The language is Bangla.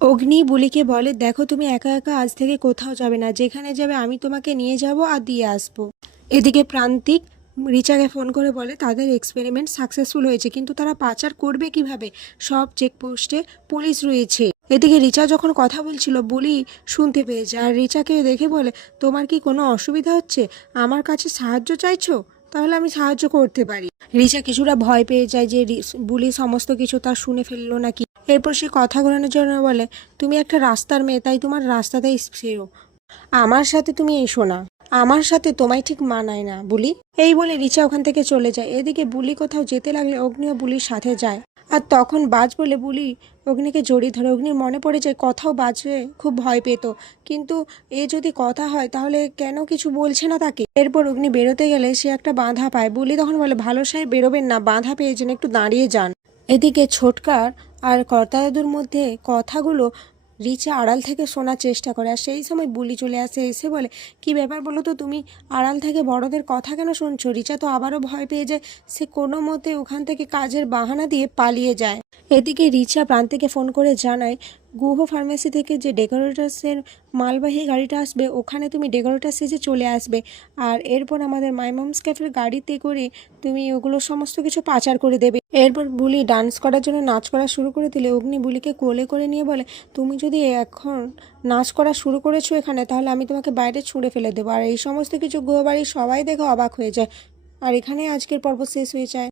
অগ্নি বুলিকে বলে, দেখো তুমি একা একা আজ থেকে কোথাও যাবে না, যেখানে যাবে আমি তোমাকে নিয়ে যাব আর দিয়ে আসবো। এদিকে প্রান্তিক রিচাকে ফোন করে বলে তাদের এক্সপেরিমেন্ট সাকসেসফুল হয়েছে, কিন্তু তারা পাচার করবে কিভাবে, সব চেকপোস্টে পুলিশ রয়েছে। এদিকে রিচা যখন কথা বলছিল বুলি শুনতে পেয়েছে, আর রিচাকে দেখে বলে, তোমার কি কোনো অসুবিধা হচ্ছে, আমার কাছে সাহায্য চাইছো, তাহলে আমি সাহায্য করতে পারি। রিচা কিছুটা ভয় পেয়ে যায় যে বুলি সমস্ত কিছু তার শুনে ফেললো নাকি। এরপর সে কথা ঘোরানোর জন্য বলে, তুমি একটা রাস্তার মেয়ে, তাই তোমার রাস্তাতেই ছেড়ো, আমার সাথে তুমি এসো না, আমার সাথে তোমায় ঠিক মানায় না বুলি। এই বলে রিচা ওখান থেকে চলে যায়। এদিকে বুলি কোথাও যেতে লাগলে অগ্নিও বুলির সাথে যায়। আর তখন বাজ বলে বুলি অগ্নিকে জড়িয়ে ধরে। অগ্নির মনে পড়ে যায় কথাও বাজে খুব ভয় পেত, কিন্তু এ যদি কথা হয় তাহলে কেন কিছু বলছে না তাকে। এরপর অগ্নি বেরোতে গেলে সে একটা বাধা পায়। বুলি তখন বলে, ভালো সাহেব বেরোবেন না, বাধা পেয়েছেন, একটু দাঁড়িয়ে যান। এদিকে ছোটকার আর কর্তা দাদুর মধ্যে কথাগুলো রিচা আড়াল থেকে শোনার চেষ্টা করে, আর সেই সময় বুলি চলে আসে, এসে বলে, কি ব্যাপার বলো তো, তুমি আড়াল থেকে বড়দের কথা কেন শুনছো? রিচা তো আবারও ভয় পেয়ে যায়, সে কোনো মতে ওখান থেকে কাজের বাহানা দিয়ে পালিয়ে যায়। এদিকে রিচা প্রান্তিকে ফোন করে জানায়, গুহ ফার্মেসি থেকে যে ডেকোরেটার্সের মালবাহী গাড়িটা আসবে, ওখানে তুমি ডেকোরেটার সেজে চলে আসবে, আর এরপর আমাদের মাই মমস ক্যাফের গাড়িতে করে তুমি ওগুলো সমস্ত কিছু পাচার করে দেবে। এরপর বুলি ডান্স করার জন্য নাচ করা শুরু করে দিলে অগ্নি বুলিকে কোলে করে নিয়ে বলে, তুমি যদি এখন নাচ করা শুরু করেছো এখানে, তাহলে আমি তোমাকে বাইরে ছুঁড়ে ফেলে দেবো। আর এই সমস্ত কিছু গুহবাড়ির সবাই দেখে অবাক হয়ে যায়। আর এখানে আজকের পর্ব শেষ হয়ে যায়।